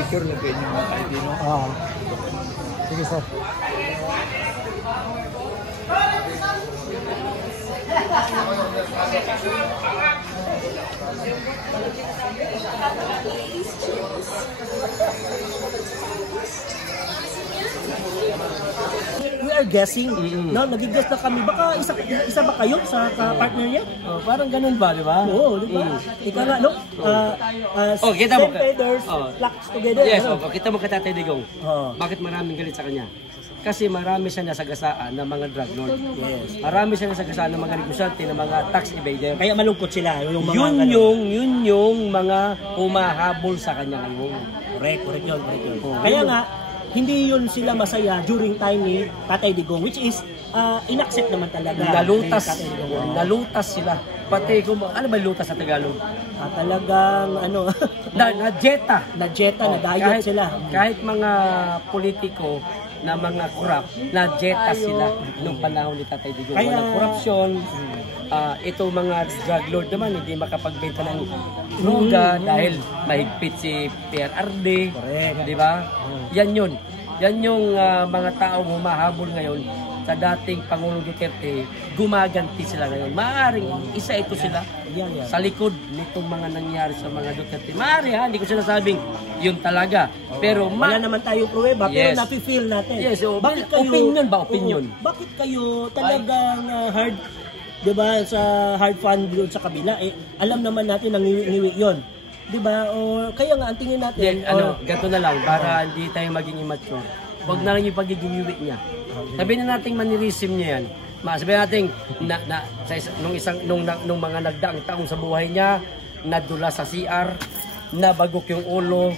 secure na kayo yung mga ID, no? Sige, sir. We are guessing, no? Nag-guess na kami. Baka isa ba kayo sa partner niya? Parang ganun ba, di ba? Oo, di ba? Ika nga, no? Kita mo. Same feathers, flocks together. Yes, ano? kita mo ka Tatay Digong. Bakit maraming galit sa kanya? Kasi marami siya nasagasaan ng mga drug lord. Yes. Marami siya nasagasaan ng mga negosyante, ng mga tax evader. Kaya malungkot sila. Yung mga Yun yung mga humahabol sa kanya ngayon. Correct yun. Kaya nga, hindi yun sila masaya during time ni Tatay Digong, which is inaccept naman talaga. Nalutas sila. Pati kung ano ba lutas sa Tagalog? Talagang ano Najeta. Nadayot sila. Kahit mga politiko na mga korap, najeta sila nung panahon ni Tatay Digong. Walang korupsyon. Ito mga drug lord naman hindi makapagbenta ng droga dahil mahigpit si PRRD, di ba? Yan yung mga taong humahabol ngayon sa dating Pangulong Duterte, gumaganti sila ngayon. Maaaring isa ito sila sa likod nitong mga nangyari sa mga Duterte. Maaari hindi ko sinasabing yun talaga. Pero wala naman tayong pruweba, pero napi-feel natin. Yes, bakit kayo, opinion? Bakit kayo talagang hard, di ba, sa hard fund doon sa kabila? Alam naman natin ang ngiwi yun. Di ba? Kaya nga, ang tingin natin... Gato na lang, para hindi tayo maging immature. Huwag na lang yung pagiging ngiwi niya. Sabihin na natin manirism niya yan. Sabihin natin, nung mga nagdaang taong sa buhay niya, nadula sa CR, nabagok yung ulo,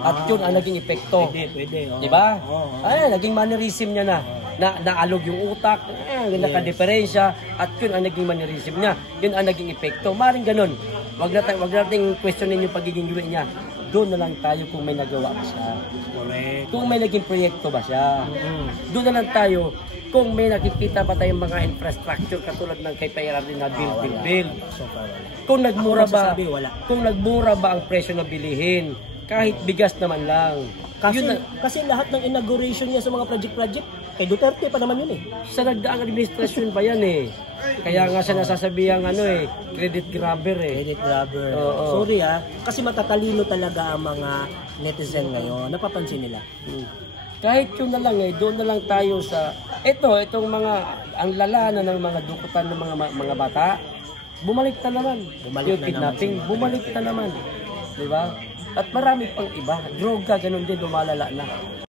at yun ang naging epekto. Pwede. Diba? Naging mannerism niya na. Naalog yung utak, nakadeferensya, at yun ang naging mannerism niya. Yun ang naging epekto. Maring ganun. Wag nating questionin yung pagiging giwi niya. Doon na lang tayo kung may nagawa ba siya. Kung may naging proyekto ba siya. Doon na lang tayo kung may nakikita ba tayong mga infrastructure katulad ng kay PRRD na build. Kung nagmura ba ang presyo na bilihin, kahit bigas naman lang. Kasi lahat ng inauguration niya sa mga project kay Duterte pa naman yun Sa nagdaang administrasyon pa yan Kaya nga siya nasasabihang credit grabber Credit grabber. Sorry kasi matatalino talaga ang mga netizen ngayon. Napapansin nila. Kahit yun na lang doon na lang tayo sa itong mga ang lala na ng mga dukutan ng mga bata. Bumalik na naman. Yung kidnapping, bumalik na naman. Di ba? At marami pang iba. Droga, ganun din, lumalala na.